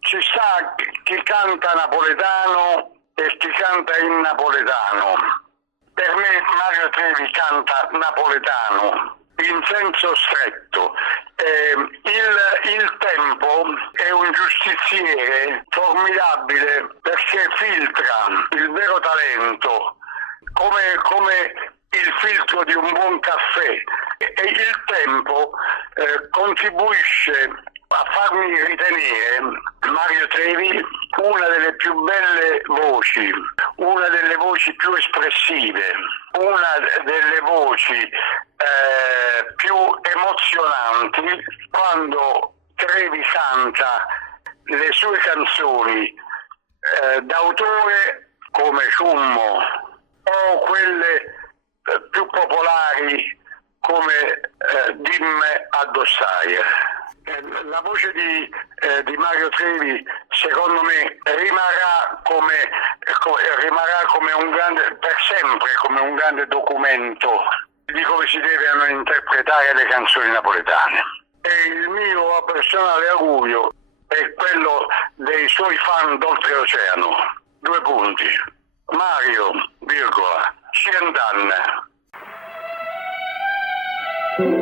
Ci sta chi canta napoletano e chi canta in napoletano. Per me Mario Trevi canta napoletano in senso stretto. Il Tempo è un giustiziere formidabile perché filtra il vero talento come il filtro di un buon caffè, e il Tempo contribuisce a farmi ritenere Mario Trevi una delle più belle voci, una delle voci più espressive, una delle voci più emozionanti quando Trevi canta le sue canzoni d'autore come Ciummo o quelle più popolari come Dimme addossai. La voce di Mario Trevi secondo me rimarrà come un grande, per sempre, come un grande documento di come si devono interpretare le canzoni napoletane. E il mio personale augurio è quello dei suoi fan d'oltreoceano. 2 punti. Mario, virgola, 100 anni.